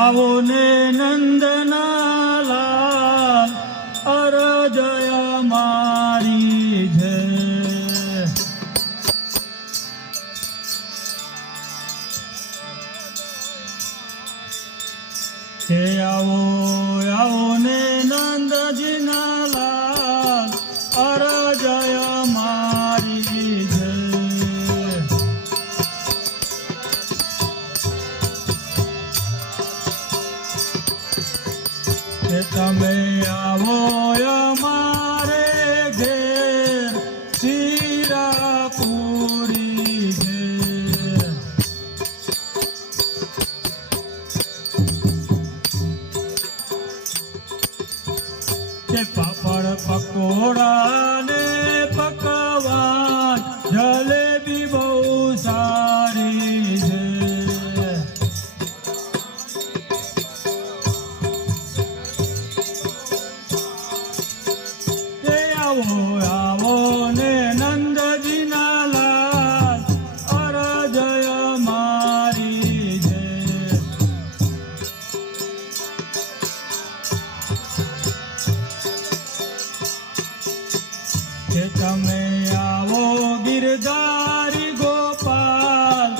આવો ને નંદનાલાલ અરજય મારી છે. કે આવો આવો ને નંદજીના લાલ અરજય મારી છે. કે તમે આવો અમારે ઘેર શિરાપુરી છે. કે પાપડ પકોડા ને પકવાન જલેબી બહુ સારી છે. કે આવો આવો ને નંદજીના લાલ અરજય મારી છે. કે તમે આવો ગિરધારી ગોપાલ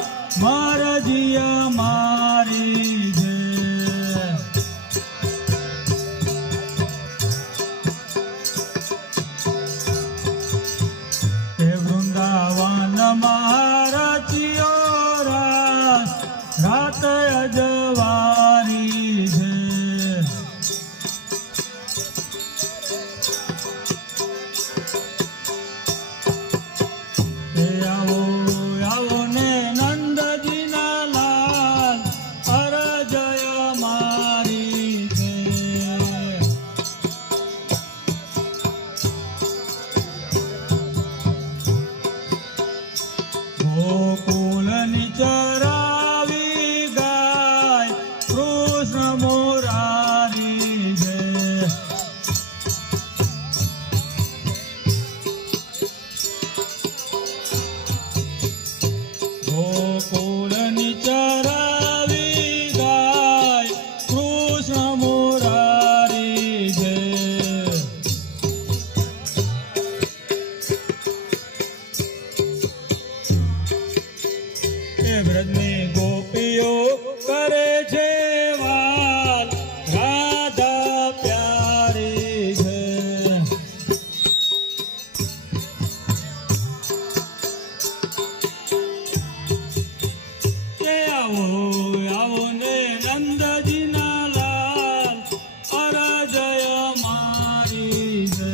મારજીય મારી છે. કે વૃંદાવન મહારચિયો રાત અજવારી છે. કે આવો આવો ને નંદજીના લાલ અરજય મારી છે. ગોકુલની ચરાવી ગાય કૃષ્ણ મોરારી છે. ગોકુલની ચરાવી ગાય કૃષ્ણ મોરારી છે. એ વ્રજની ગોપીઓ કરે છે વાલ રાધા પ્યારી છે. કે આવો આવો ને નંદજીના લાલ અરજય મારી છે.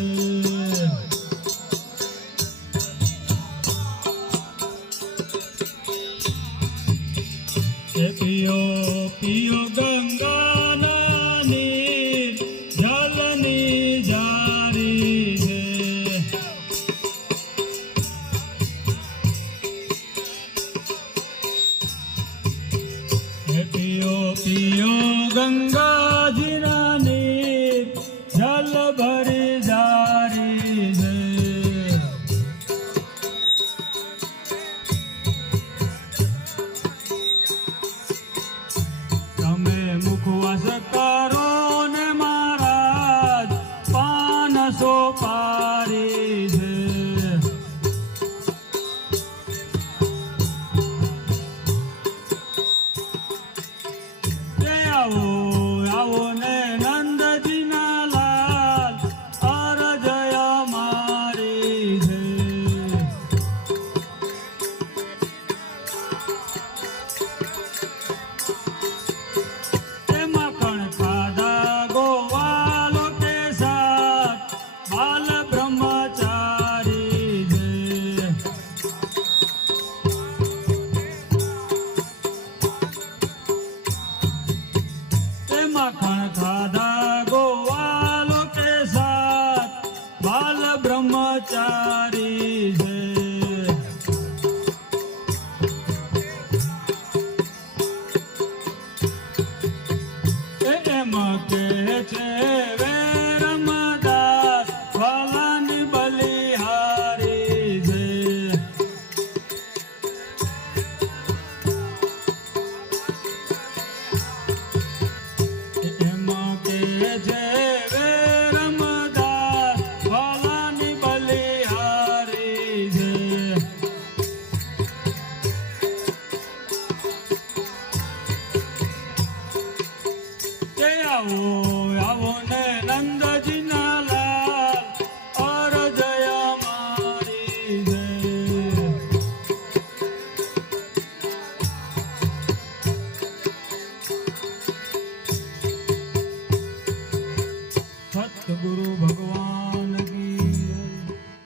કે પિયો પિયો ગંગાના નીર જલની જારી છે. કે પિયો પિયો ગંગાજીના નીર જલ ભરી જારી છે. તમે મુખવાસ કરો ને મહારાજ પાનસો પારી છે. કે આવો આવો ને નંદજીના લાલ અરજય મારી છે. કે માખણ ખાધા ગોવાલો કે સાથ બાલ બ્રહ્મચારી છે. કે માખણ